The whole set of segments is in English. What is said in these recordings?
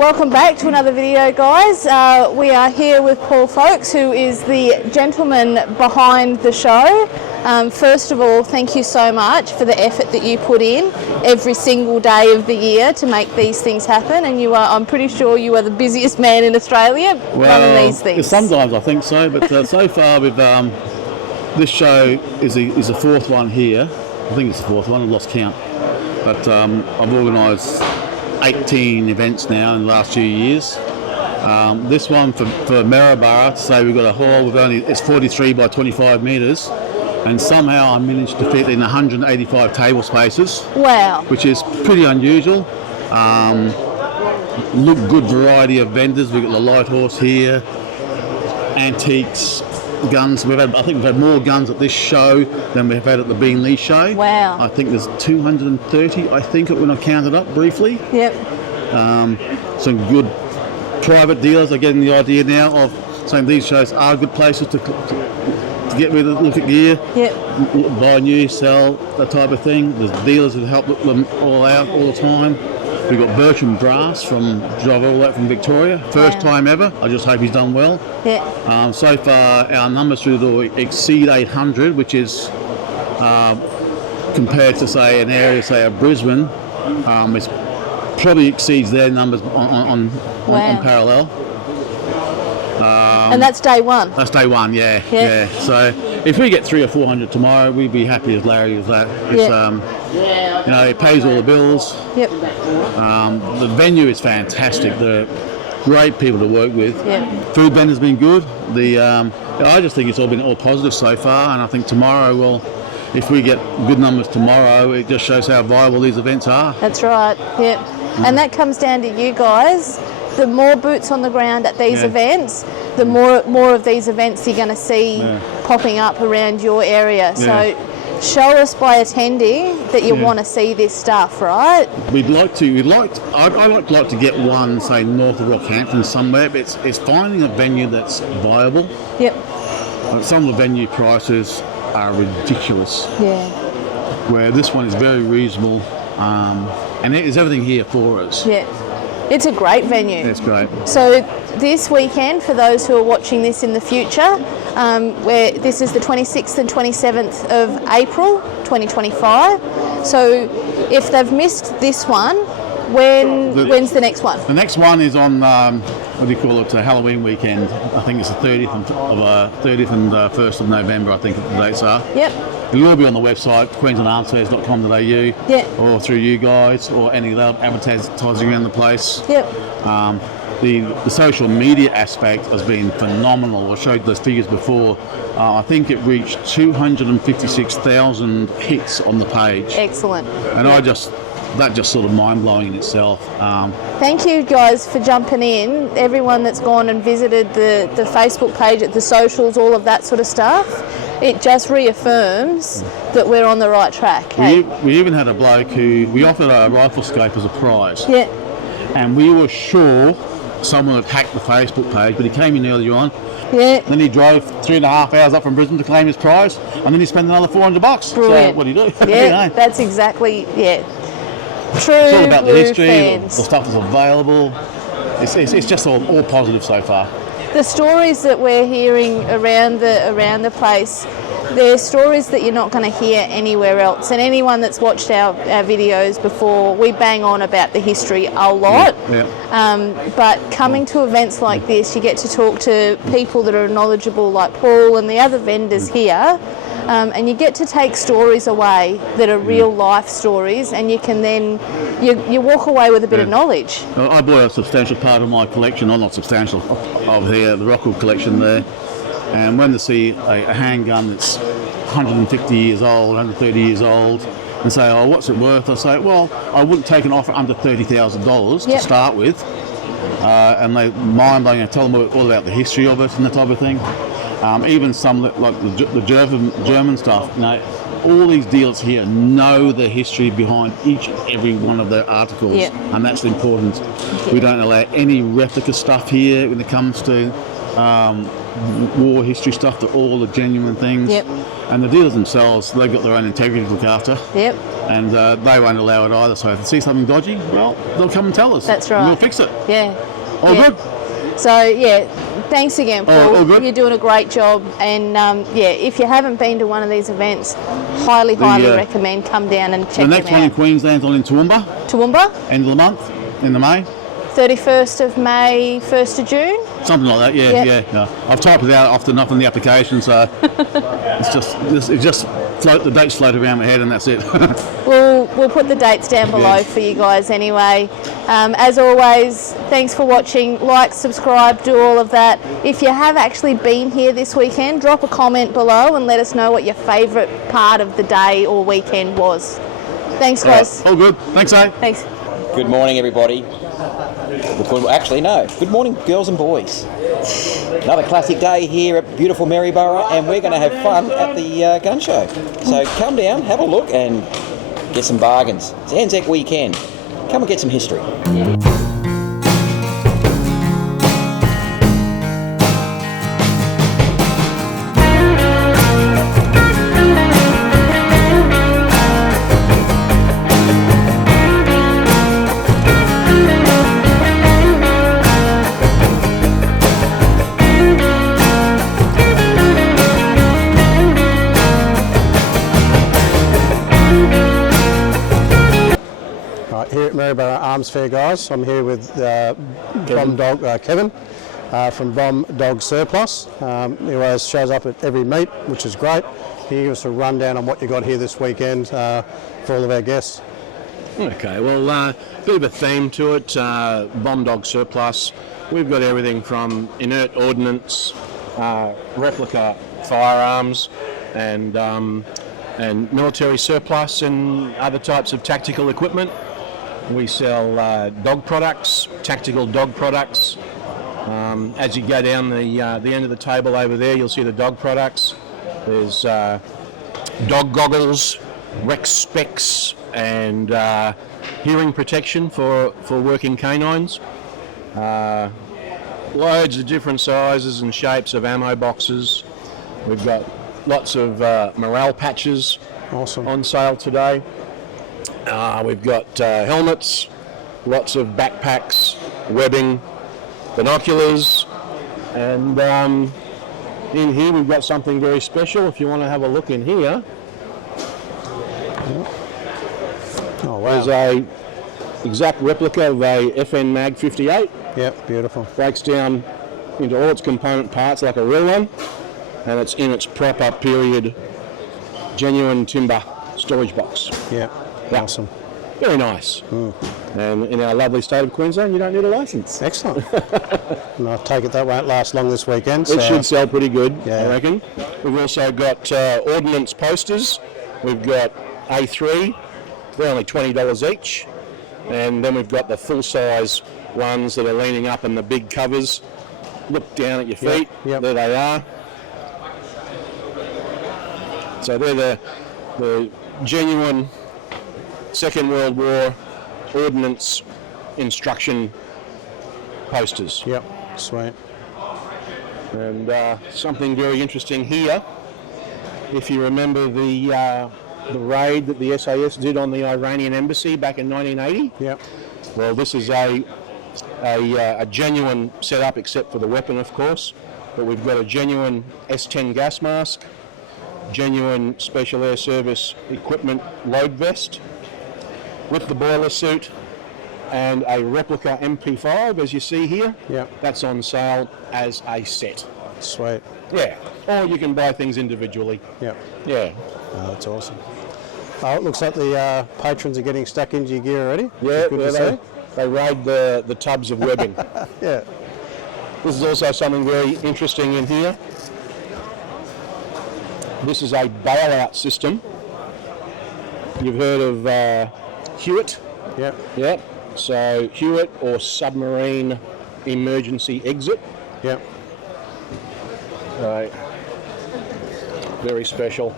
Welcome back to another video, guys. We are here with Paul Folks, who is the gentleman behind the show. First of all, thank you so much for the effort that you put in every single day of the year to make these things happen. And you are, I'm pretty sure you are the busiest man in Australia running these things. Sometimes I think so, but so far with this show is the fourth one here. I think it's the fourth one, I've lost count. But I've organised 18 events now in the last 2 years. This one for Maryborough, to say we've got a hall, it's 43 by 25 metres. And somehow I managed to fit in 185 table spaces. Wow. Which is pretty unusual. Good variety of vendors. We've got the light horse here, antiques, guns. I think we've had more guns at this show than we've had at the Beanley show. Wow. I think there's 230, I think, when I counted up briefly. Yep. Some good private dealers are getting the idea now of saying these shows are good places to get rid of, look at gear, buy new, sell, that type of thing. There's dealers that help them all out all the time. We've got Bertram Brass drive all that from Victoria. First time ever. I just hope he's done well. Yeah. So far, our numbers through the door exceed 800, which is compared to, say, an area, say, of Brisbane, it probably exceeds their numbers on parallel. And that's day one? That's day one, yeah. So if we get 300 or 400 tomorrow, we'd be happy as Larry as that. It's, it pays all the bills. Yep. The venue is fantastic. They're great people to work with. Yep. Food vendor's been good. I just think it's all been all positive so far, and I think tomorrow if we get good numbers tomorrow, it just shows how viable these events are. That's right, yep. And that comes down to you guys. The more boots on the ground at these events, the more of these events you're going to see popping up around your area. So show us by attending that you want to see this stuff, right? I'd like to get one, say, north of Rockhampton somewhere, but it's finding a venue that's viable. Yep. Some of the venue prices are ridiculous. Yeah. Where this one is very reasonable, and there's everything here for us. Yeah. It's a great venue. It's great. So this weekend, for those who are watching this in the future, where this is the 26th and 27th of April 2025. So if they've missed this one, when's the next one? The next one is on Halloween weekend. I think it's the 30th and 1st of November, I think the dates are. Yep. It will be on the website, queenslandarmsfairs.com.au, or through you guys, or any other advertising around the place. Yep. The social media aspect has been phenomenal. I showed those figures before. I think it reached 256,000 hits on the page. Excellent. And that just sort of mind-blowing in itself. Thank you guys for jumping in. Everyone that's gone and visited the Facebook page, the socials, all of that sort of stuff. It just reaffirms that we're on the right track. Hey? We even had a bloke we offered a rifle scope as a prize. Yeah. And we were sure someone had hacked the Facebook page, but he came in earlier on. Yeah. Then he drove 3.5 hours up from Brisbane to claim his prize, and then he spent another $400. Brilliant. So what do you do? Yeah, that's exactly, true. It's all about the history, fans. the stuff that's available. It's just all positive so far. The stories that we're hearing around the place, they're stories that you're not going to hear anywhere else. And anyone that's watched our videos before, we bang on about the history a lot. But coming to events like this, you get to talk to people that are knowledgeable, like Paul and the other vendors here. And you get to take stories away that are real life stories, and you can then you walk away with a bit of knowledge. I bought a substantial part of my collection, or not substantial, of the Rockwood collection there, and when they see a handgun that's 150 years old, 130 years old, and say, oh, what's it worth? I say, well, I wouldn't take an offer under $30,000 to start with, and they mind-blowing and tell them all about the history of it and that type of thing. Even some like the German stuff, all these dealers here know the history behind each and every one of their articles, and that's important. We don't allow any replica stuff here when it comes to war history stuff. They're all the genuine things. Yep. And the dealers themselves, they've got their own integrity to look after. Yep. And they won't allow it either. So if they see something dodgy, well, they'll come and tell us. That's right. And we'll fix it. Yeah. All yeah. good. So, yeah, thanks again, Paul. All good. You're doing a great job. And, yeah, if you haven't been to one of these events, highly recommend come down and check them out. The next one in Queensland's on in Toowoomba. Toowoomba? End of the month, in the May. 31st of May, 1st of June? Something like that, yeah, Yep. yeah. No. I've typed it out often enough in the application, so it just the dates float around my head and that's it. We'll put the dates down below for you guys anyway. As always, thanks for watching. Like, subscribe, do all of that. If you have actually been here this weekend, drop a comment below and let us know what your favourite part of the day or weekend was. Thanks, guys. All good. Thanks, eh? Thanks. Good morning, everybody. Actually, no. Good morning, girls and boys. Another classic day here at beautiful Maryborough, and we're going to have fun at the gun show. So come down, have a look, and get some bargains. It's Anzac weekend. Come and get some history. Here at Maryborough Arms Fair, guys. I'm here with Bomb Dog Kevin from Bomb Dog Surplus. He always shows up at every meet, which is great. Can you give us a rundown on what you got here this weekend for all of our guests? Okay, well, bit of a theme to it. Bomb Dog Surplus. We've got everything from inert ordnance, replica firearms, and military surplus and other types of tactical equipment. We sell dog products, tactical dog products. As you go down the end of the table over there, you'll see the dog products. There's dog goggles, Rex specs, and hearing protection for working canines. Loads of different sizes and shapes of ammo boxes. We've got lots of morale patches on sale today. We've got helmets, lots of backpacks, webbing, binoculars, and in here we've got something very special. If you want to have a look in here, Oh, wow. there's a exact replica of a FN Mag 58. Yep, beautiful. Breaks down into all its component parts like a real one, and it's in its proper period genuine timber storage box. Yep, Yeah. awesome. Very nice. And in our lovely state of Queensland, you don't need a licence. Excellent. And I take it that won't last long this weekend. So It should sell pretty good, Yeah. I reckon. We've also got ordnance posters. We've got A3. They're only $20 each. And then we've got the full-size ones that are leaning up in the big covers. Look down at your feet. Yep. There they are. So they're the genuine Second World War ordnance instruction posters. Yep, sweet. And something very interesting here. If you remember the raid that the SAS did on the Iranian embassy back in 1980, Yep, well, this is a genuine setup, except for the weapon, of course. But we've got a genuine S10 gas mask, genuine Special Air Service equipment load vest with the boiler suit, and a replica MP5, as you see here. Yep. That's on sale as a set. sweet. Yeah. Or you can buy things individually. Yep, Yeah. that's awesome. Oh, it looks like the patrons are getting stuck into your gear already. Yeah, Good to see. they raid the tubs of webbing. Yeah, This is also something very interesting in here. This is a bailout system. You've heard of Hewitt? yep, Yeah. So Hewitt, or submarine emergency exit. yep. Right. Very special.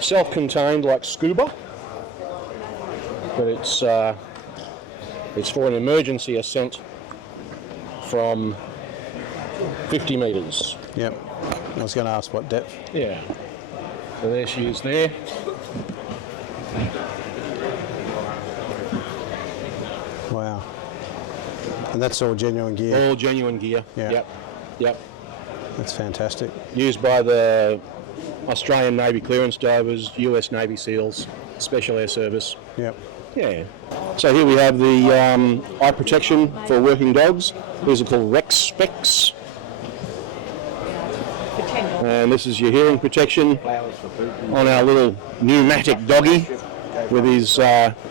Self-contained like scuba, but it's for an emergency ascent from 50 metres. Yep. I was going to ask what depth. Yeah. So there she is there. Wow. And that's all genuine gear. All genuine gear. Yeah. Yep. Yep. That's fantastic. Used by the Australian Navy clearance divers, US Navy SEALs, Special Air Service. Yep. Yeah. So here we have the eye protection for working dogs. These are called Rex Specs. And this is your hearing protection on our little pneumatic doggy with his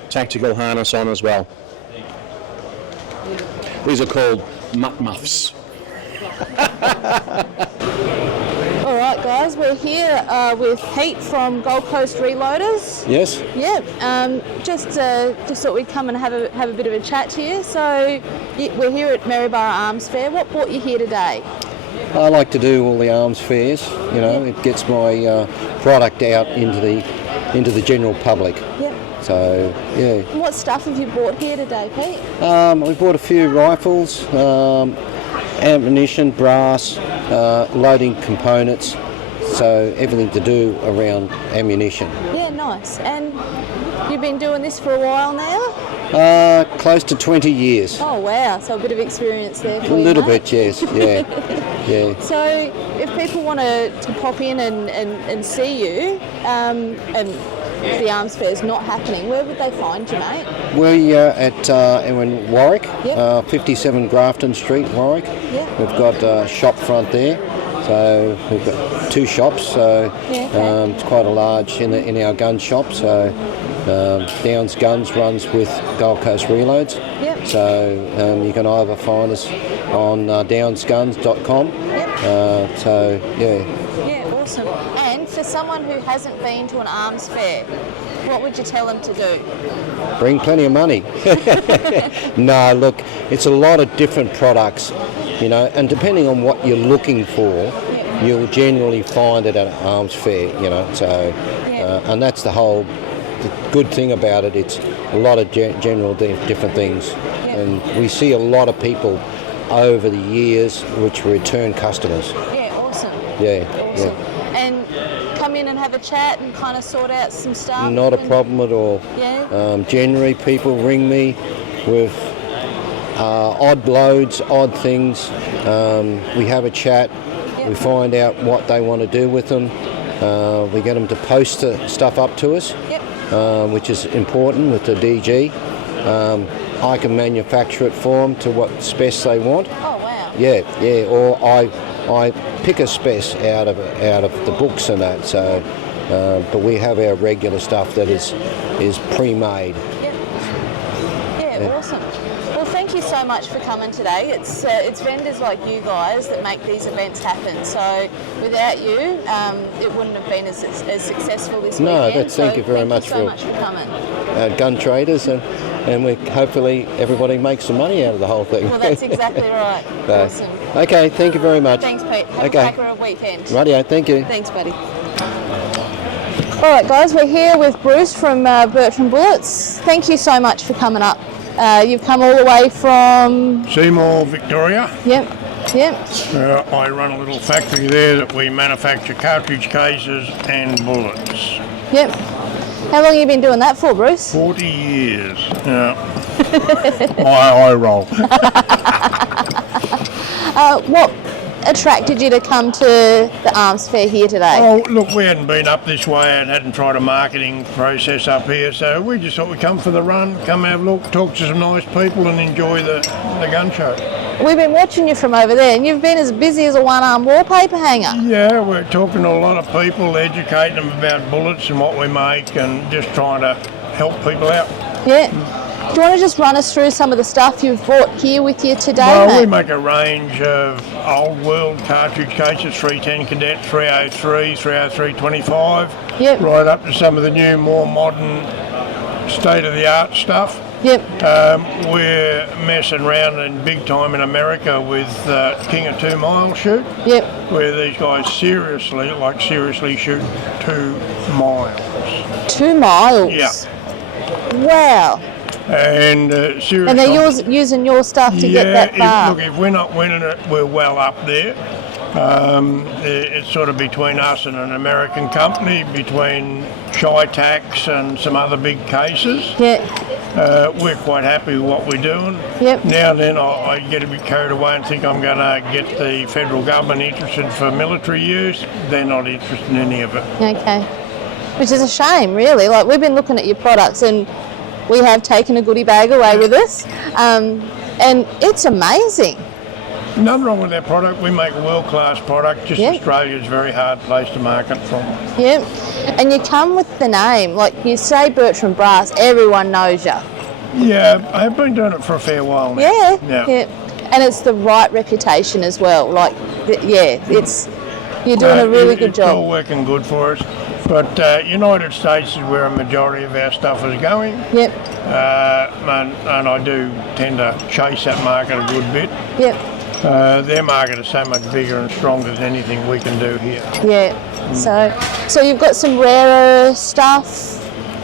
tactical harness on as well. These are called mutt muffs. All right, guys, we're here with Pete from Gold Coast Reloaders. Yes. Yep. Just thought we'd come and have a bit of a chat to you. So we're here at Maryborough Arms Fair. What brought you here today? I like to do all the arms fairs. You know, it gets my product out into the general public. Yep. So yeah. And what stuff have you brought here today, Pete? We bought a few rifles, ammunition, brass, loading components. So everything to do around ammunition. Yeah, nice. And you've been doing this for a while now? Close to 20 years. Oh wow, so a bit of experience there for A you, little mate. bit, yes. Yeah. Yeah. So if people want to pop in and see you, and if the arms fair is not happening, where would they find you, mate? We're in Warwick, Yep. 57 Grafton Street, Warwick. Yep. We've got a shop front there, so we've got two shops. So Yeah, okay. it's quite a large in our gun shop. So Downs Guns runs with Gold Coast Reloads. Yep. So you can either find us on downsguns.com. Yep. So yeah. Yeah, awesome. And for someone who hasn't been to an arms fair, what would you tell them to do? Bring plenty of money. No, look, it's a lot of different products, you know, and depending on what you're looking for, you'll generally find it at an arms fair, you know. So, and that's the good thing about it. It's a lot of general different things, and we see a lot of people over the years which are return customers. Yeah, awesome. Yeah, Awesome. yeah. And come in and have a chat and kind of sort out some stuff. Not a problem at all. Yeah. Generally, people ring me with odd loads, odd things. We have a chat. Yep. We find out what they want to do with them. We get them to post the stuff up to us, Yep. which is important with the DG. I can manufacture it for them to what specs they want. Oh wow. Yeah, yeah. Or I pick a spec out of the books and that. So, but we have our regular stuff that is pre-made. Yep. Yeah, awesome. Well, thank you so much for coming today. It's vendors like you guys that make these events happen. So without you, it wouldn't have been as successful this No, weekend. thank you very much so much for coming. Gun traders, and we hopefully everybody makes some money out of the whole thing. Well, that's exactly right. So, Awesome. Okay, thank you very much. Thanks, Pete. Have Okay. a cracker of weekend. Rightio, thank you. Thanks, buddy. All right, guys, we're here with Bruce from Bertram Bullets. Thank you so much for coming up. You've come all the way from... Seymour, Victoria. Yep, yep. I run a little factory there that we manufacture cartridge cases and bullets. Yep. How long have you been doing that for, Bruce? 40 years. I roll. What attracted you to come to the arms fair here today? Oh, look, we hadn't been up this way and hadn't tried a marketing process up here, so we just thought we'd come for the run, come have a look, talk to some nice people and enjoy the gun show. We've been watching you from over there and you've been as busy as a one-arm wallpaper hanger. Yeah, we're talking to a lot of people, educating them about bullets and what we make and just trying to help people out. Yeah. Do you want to just run us through some of the stuff you've brought here with you today, Well, mate? we make a range of old world cartridge cases, 310 Cadet, 303, 303-25, Yep. right up to some of the new, more modern, state-of-the-art stuff. Yep. We're messing around in big time in America with King of 2 Mile shoot, Yep. where these guys seriously shoot 2 miles. 2 miles. Yeah. Wow. And serious. And they're using your stuff to get that far. Look, if we're not winning it, we're well up there. It's sort of between us and an American company, between Chi-Tax and some other big cases. Yeah. We're quite happy with what we're doing. Yep. Now and then I get a bit carried away and think I'm going to get the federal government interested for military use. They're not interested in any of it. Okay. Which is a shame, really. Like, we've been looking at your products and we have taken a goodie bag away with us. And it's amazing. Nothing wrong with our product. We make a world-class product. Just Australia's a very hard place to market from. Yep. And you come with the name. Like, you say Bertram Brass, everyone knows you. Yeah, I've been doing it for a fair while now. Yeah. And it's the right reputation as well. Like, you're doing a really good job. It's all working good for us. But United States is where a majority of our stuff is going. Yep. And I do tend to chase that market a good bit. Yep. Their market is so much bigger and stronger than anything we can do here. Yeah. So you've got some rarer stuff.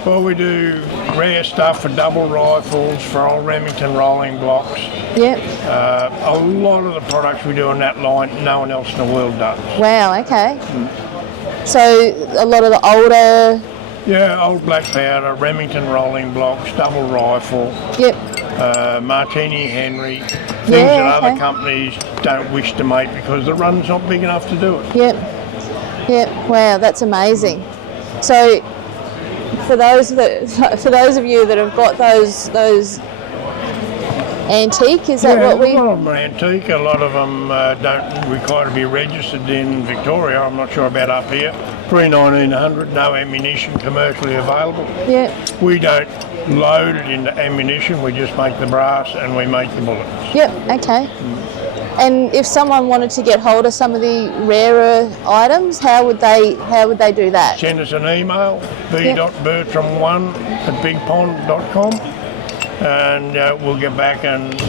Well, we do rare stuff for double rifles, for old Remington rolling blocks. Yep. A lot of the products we do on that line, no one else in the world does. Wow. Okay. So a lot of the older. Yeah, old black powder, Remington rolling blocks, double rifle. Yep. Martini Henry, things that other companies don't wish to make because the run's not big enough to do it. Yep. Wow, that's amazing. So, for those of you that have got those antique, is that what we? A lot of them are antique. A lot of them don't require to be registered in Victoria. I'm not sure about up here. Pre-1900, no ammunition commercially available. Yeah. We don't load it into ammunition. We just make the brass and we make the bullets. Yep. Okay. And if someone wanted to get hold of some of the rarer items, how would they do that? Send us an email, b.bertram1@bigpond.com, and we'll get back and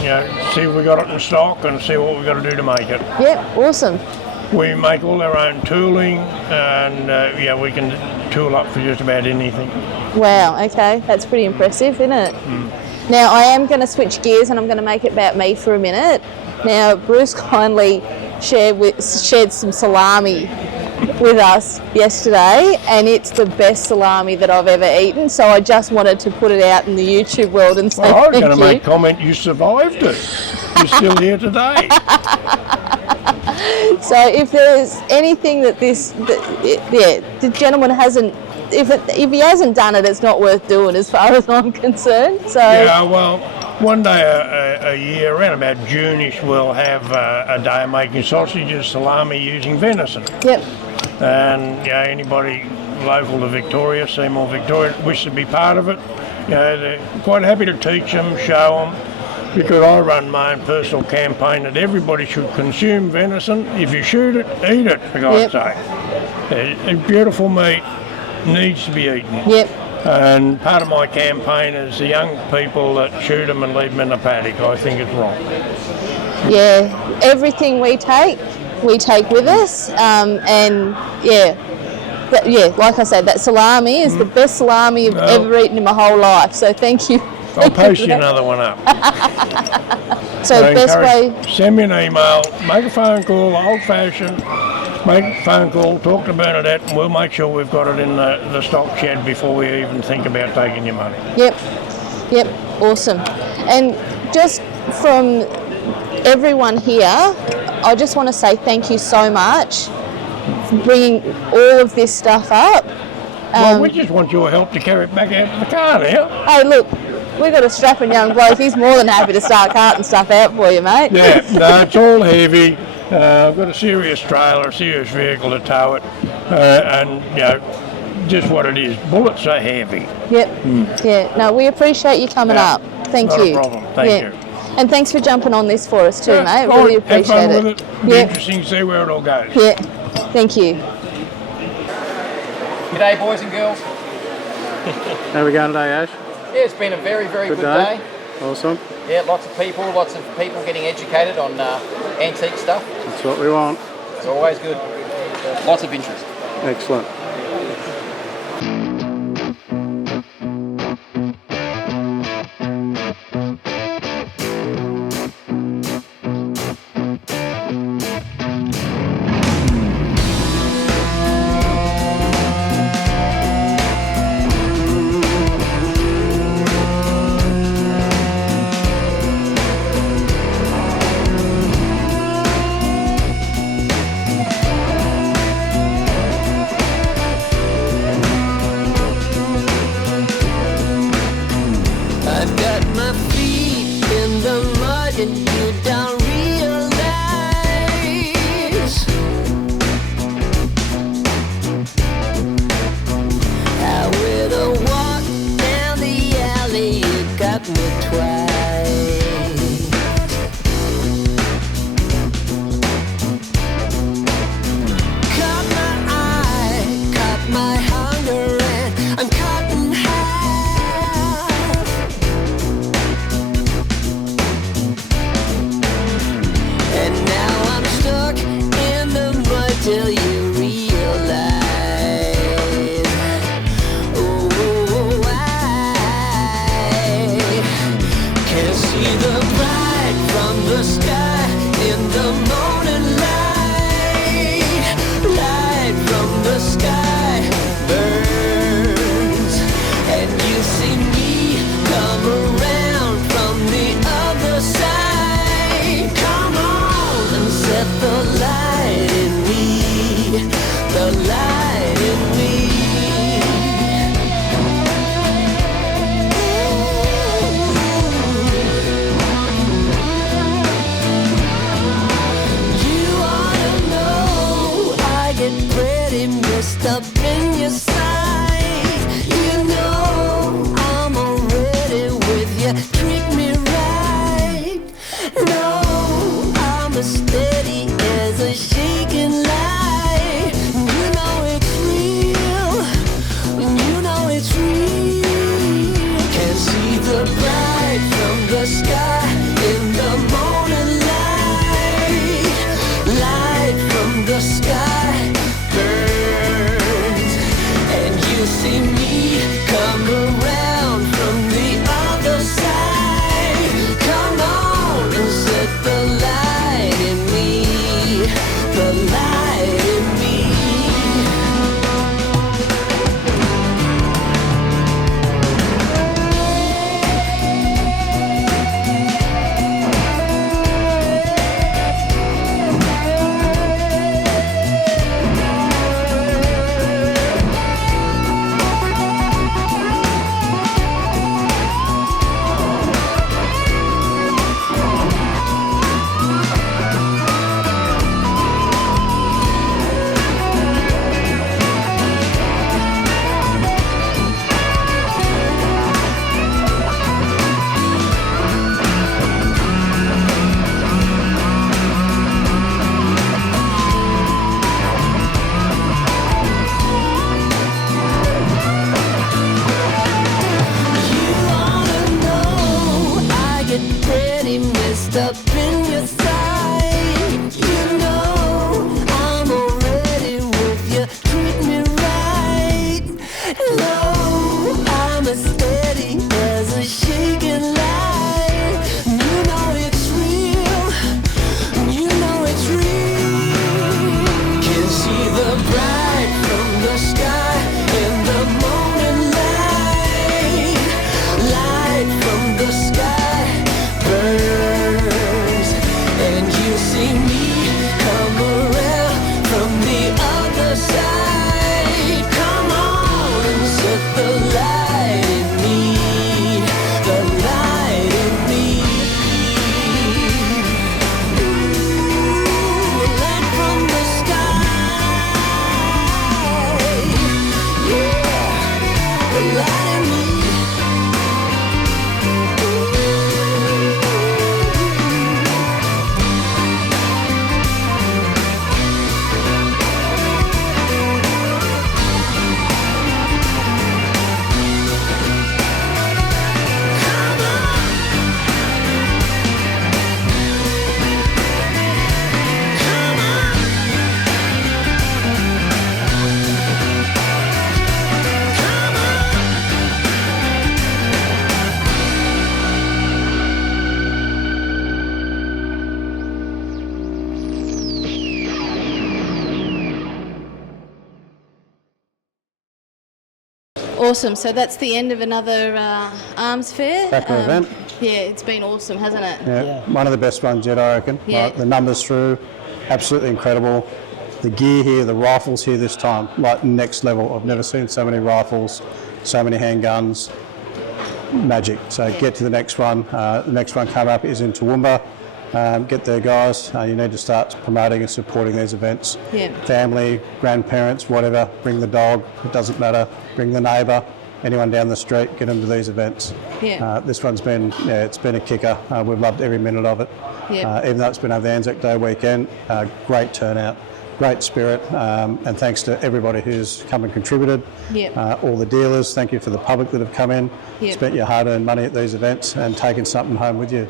see if we got it in stock and see what we've got to do to make it. Yep. Awesome. We make all our own tooling, and we can tool up for just about anything. Wow. Okay, that's pretty impressive, isn't it? Now I am going to switch gears and I'm going to make it about me for a minute. Now, Bruce kindly shared some salami with us yesterday, and it's the best salami that I've ever eaten. So I just wanted to put it out in the YouTube world and say thank you. I was going to make a comment. You survived it. You're still here today. So if there's anything that the gentleman hasn't. If he hasn't done it, it's not worth doing as far as I'm concerned. So yeah, well, one day a year, around about June-ish, we'll have a day of making sausages, salami using venison. Yep. And anybody local to Victoria, Seymour, Victoria, wish to be part of it. They're quite happy to teach them, show them, because I run my own personal campaign that everybody should consume venison. If you shoot it, eat it, for God's sake. It's beautiful meat. Needs to be eaten. Yep. And part of my campaign is the young people that shoot them and leave them in the paddock. I think it's wrong. Yeah, everything we take with us, like I said, that salami is the best salami I've ever eaten in my whole life. So thank you. I'll post you another one up. So best way. Send me an email, make a phone call, old-fashioned. Make a phone call, talk to Bernadette, and we'll make sure we've got it in the stock shed before we even think about taking your money. Yep, awesome. And just from everyone here, I just want to say thank you so much for bringing all of this stuff up. Well, we just want your help to carry it back out to the car now. Hey, look, we've got a strapping young bloke. He's more than happy to start carting stuff out for you, mate. Yeah, no, it's all heavy. I've got a serious trailer, a serious vehicle to tow it, and just what it is. Bullets are heavy. Yep. Yeah. No, we appreciate you coming up. Thank you. Not a problem. Thank you. And thanks for jumping on this for us too, mate. Really appreciate have fun it. with it. Be interesting to see where it all goes. Yeah. Thank you. G'day, boys and girls. How are we going today, Ash? Yeah, it's been a very, very good day. Awesome. Yeah, lots of people getting educated on antique stuff. That's what we want. It's always good. Lots of interest. Excellent. and you don't realize how with a walk down the alley you got me twice. Caught my eye, caught my hunger, and I'm caught in half. And now I'm stuck in the mud till you realize. Oh, I can see the bright from the sky in the morning light. Light from the sky burns, and you see me come around from the other side. Come on and set the light in me, the light in me. You ought to know I get pretty messed up in your sight. You know I'm already with you, treat me right. No, I'm as steady as a shaking light. You know it's real, you know it's real. Can see the bright from the sky in the morning light. Light from the sky burns, and you see me come around from the other side. Come on and set the light in me, the light in me. You ought to know I get pretty messed up in your sight. You know I'm already with you, treat me right. No, I'm as steady as a shaking light. You know it's real, you know it's real. Can see the bright from the sky in the morning light. Light from the sky burns, and you see me come around from the other side. Come on and set the light in me, the light in me. Ooh, light from the sky, yeah, the light in me. Awesome. So that's the end of another Arms Fair. Cracking event. Yeah, it's been awesome, hasn't it? Yeah, one of the best ones yet, I reckon. Yeah. Like, the numbers through, absolutely incredible. The gear here, the rifles here this time, like next level. I've never seen so many rifles, so many handguns. magic. So get to the next one. The next one coming up is in Toowoomba. Get there, guys. You need to start promoting and supporting these events. Yeah. Family, grandparents, whatever. Bring the dog. It doesn't matter. Bring the neighbour. Anyone down the street. Get them to these events. Yeah. This one's been, it's been a kicker. We've loved every minute of it. Yeah. Even though it's been over the Anzac Day weekend, great turnout. Great spirit, and thanks to everybody who's come and contributed. Yep. All the dealers, thank you for the public that have come in, Yep. spent your hard-earned money at these events and taken something home with you.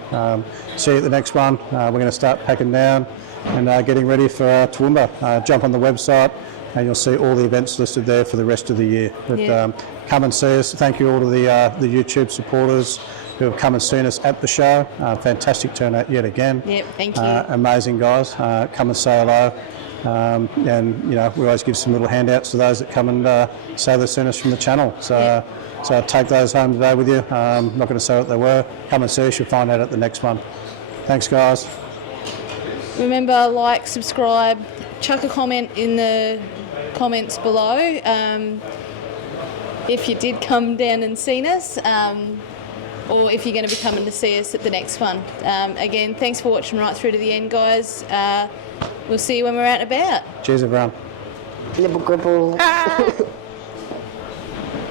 See you at the next one. We're going to start packing down and getting ready for Toowoomba. Jump on the website and you'll see all the events listed there for the rest of the year. But Yeah. come and see us. Thank you all to the YouTube supporters who have come and seen us at the show. Fantastic turnout yet again. Yep, thank you. Amazing guys. Come and say hello. And we always give some little handouts to those that come and say they've seen us from the channel. So, so take those home today with you. I'm not going to say what they were. Come and see us. You'll find out at the next one. Thanks, guys. Remember, like, subscribe, chuck a comment in the comments below if you did come down and seen us, or if you're going to be coming to see us at the next one. Again, thanks for watching right through to the end, guys. We'll see you when we're out and about. Cheers, everyone. Nibble gribble.